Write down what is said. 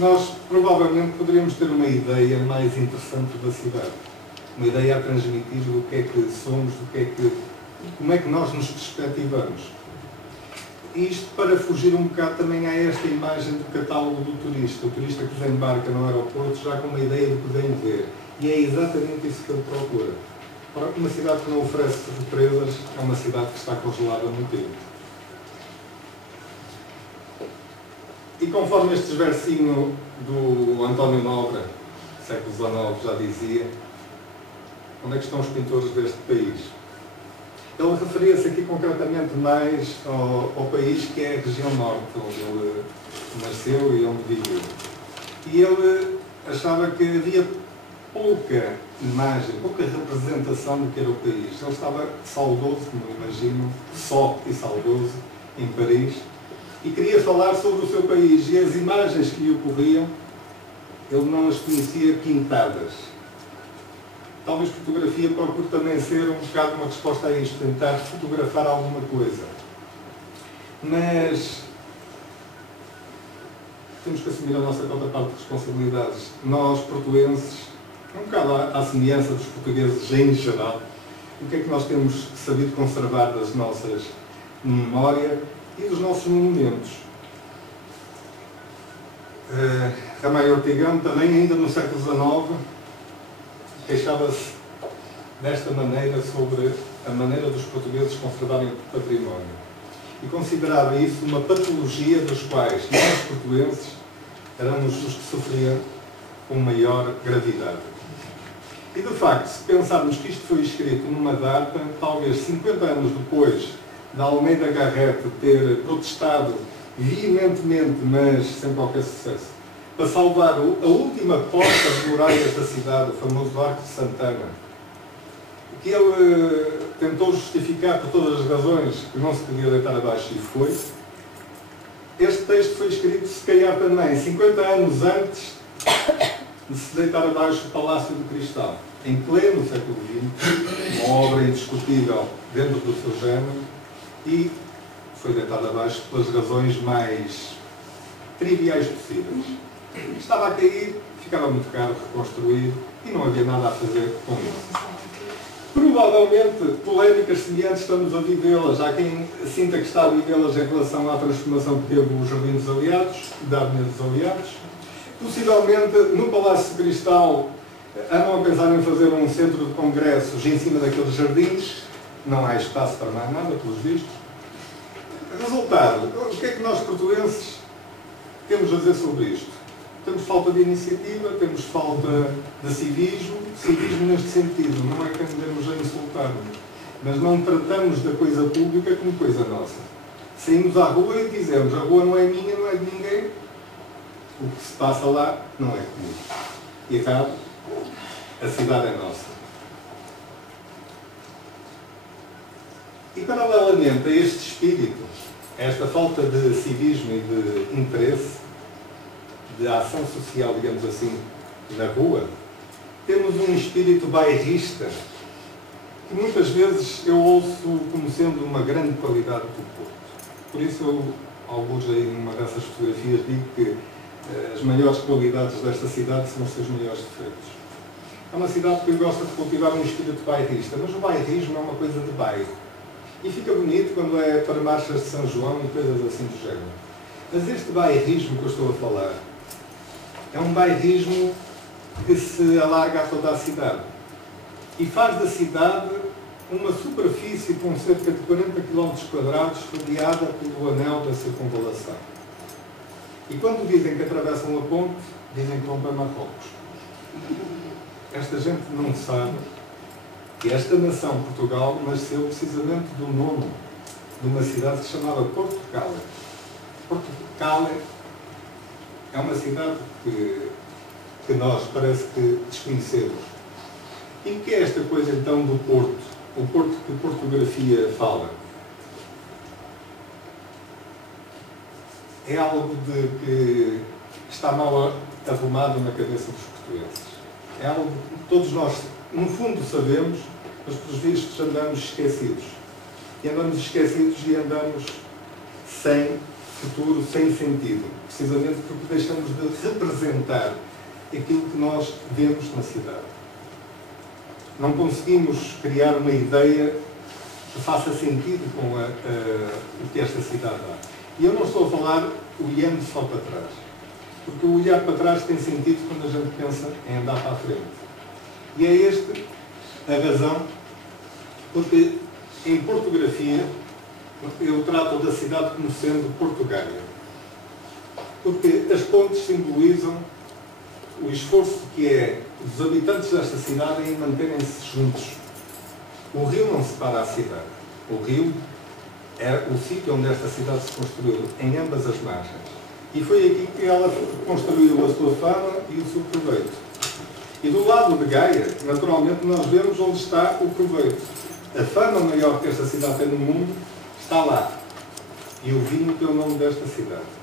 Nós provavelmente poderíamos ter uma ideia mais interessante da cidade. Uma ideia a transmitir do que é que somos, como é que nós nos perspectivamos. Isto para fugir um bocado também a esta imagem do catálogo do turista. O turista que desembarca no aeroporto já com uma ideia do que vem ver. E é exatamente isso que ele procura. Uma cidade que não oferece surpresas é uma cidade que está congelada no tempo. E conforme este versinho do António Nobre, século XIX, já dizia, onde é que estão os pintores deste país? Ele referia-se aqui concretamente mais ao país que é a região norte, onde ele nasceu e onde viveu. E ele achava que havia pouca imagem, pouca representação do que era o país. Ele estava saudoso, como eu imagino, só e saudoso, em Paris, e queria falar sobre o seu país, e as imagens que lhe ocorriam, ele não as conhecia pintadas. Talvez fotografia procure também ser um bocado uma resposta a isto, tentar fotografar alguma coisa. Mas temos que assumir a nossa cota parte de responsabilidades. Nós, portuenses, um bocado à semelhança dos portugueses em geral, o que é que nós temos sabido conservar das nossas memórias e dos nossos monumentos? Ramalho Ortigão, também ainda no século XIX, queixava-se desta maneira sobre a maneira dos portugueses conservarem o património. E considerava isso uma patologia dos quais nós, portugueses, éramos os que sofriam com maior gravidade. E, de facto, se pensarmos que isto foi escrito numa data, talvez 50 anos depois da Almeida Garrett ter protestado veementemente, mas sem qualquer sucesso, para salvar a última porta de muralhas da cidade, o famoso Arco de Santana, que ele tentou justificar por todas as razões que não se podia deitar abaixo, e foi. Este texto foi escrito, se calhar também, 50 anos antes de se deitar abaixo o Palácio do Cristal, em pleno século XX, uma obra indiscutível dentro do seu género, e foi deitado abaixo pelas razões mais triviais possíveis. Estava a cair, ficava muito caro reconstruir e não havia nada a fazer com isso. Provavelmente, polémicas semelhantes estamos a vivê-las. Há quem sinta que está a vivê-las em relação à transformação que teve o Jardim dos Aliados, da Avenida dos Aliados. Possivelmente, no Palácio de Cristal, andam a pensar em fazer um centro de congressos em cima daqueles jardins. Não há espaço para mais nada, pelos vistos. Resultado, o que é que nós, portuenses, temos a dizer sobre isto? Temos falta de iniciativa, temos falta de civismo neste sentido, não é que andemos a insultar-nos, mas não tratamos da coisa pública como coisa nossa. Saímos à rua e dizemos, a rua não é minha, não é de ninguém, o que se passa lá não é comigo. E acaba, a cidade é nossa. E paralelamente a este espírito, a esta falta de civismo e de interesse, de ação social, digamos assim, na rua, temos um espírito bairrista que muitas vezes eu ouço como sendo uma grande qualidade do Porto. Por isso eu, alguns aí numa dessas fotografias, digo que as maiores qualidades desta cidade são os seus maiores defeitos. É uma cidade que gosta de cultivar um espírito bairrista, mas o bairrismo é uma coisa de bairro. E fica bonito quando é para marchas de São João e coisas assim do género. Mas este bairrismo que eu estou a falar é um bairrismo que se alarga a toda a cidade e faz da cidade uma superfície com cerca de 40 km quadrados rodeada pelo anel da circunvalação. E quando dizem que atravessam a ponte, dizem que vão para Marrocos. Esta gente não sabe que esta nação, Portugal, nasceu precisamente do nome de uma cidade que se chamava Porto de Cala. Porto de Cala é uma cidade que nós parece que desconhecemos. E o que é esta coisa então do Porto? O Porto que portografia fala? É algo que está mal arrumado na cabeça dos portugueses. É algo que todos nós, no fundo, sabemos, mas pelos vistos andamos esquecidos. E andamos esquecidos e andamos sem futuro sem sentido, precisamente porque deixamos de representar aquilo que nós vemos na cidade. Não conseguimos criar uma ideia que faça sentido com o que esta cidade dá. E eu não estou a falar olhando só para trás, porque o olhar para trás tem sentido quando a gente pensa em andar para a frente. E é esta a razão porque em portografia eu trato da cidade como sendo portugária. Porque as pontes simbolizam o esforço que é dos habitantes desta cidade em manterem-se juntos. O rio não separa a cidade. O rio é o sítio onde esta cidade se construiu, em ambas as margens. E foi aqui que ela construiu a sua fama e o seu proveito. E do lado de Gaia, naturalmente, nós vemos onde está o proveito. A fama maior que esta cidade tem no mundo está lá. E o vinho tem o nome desta cidade.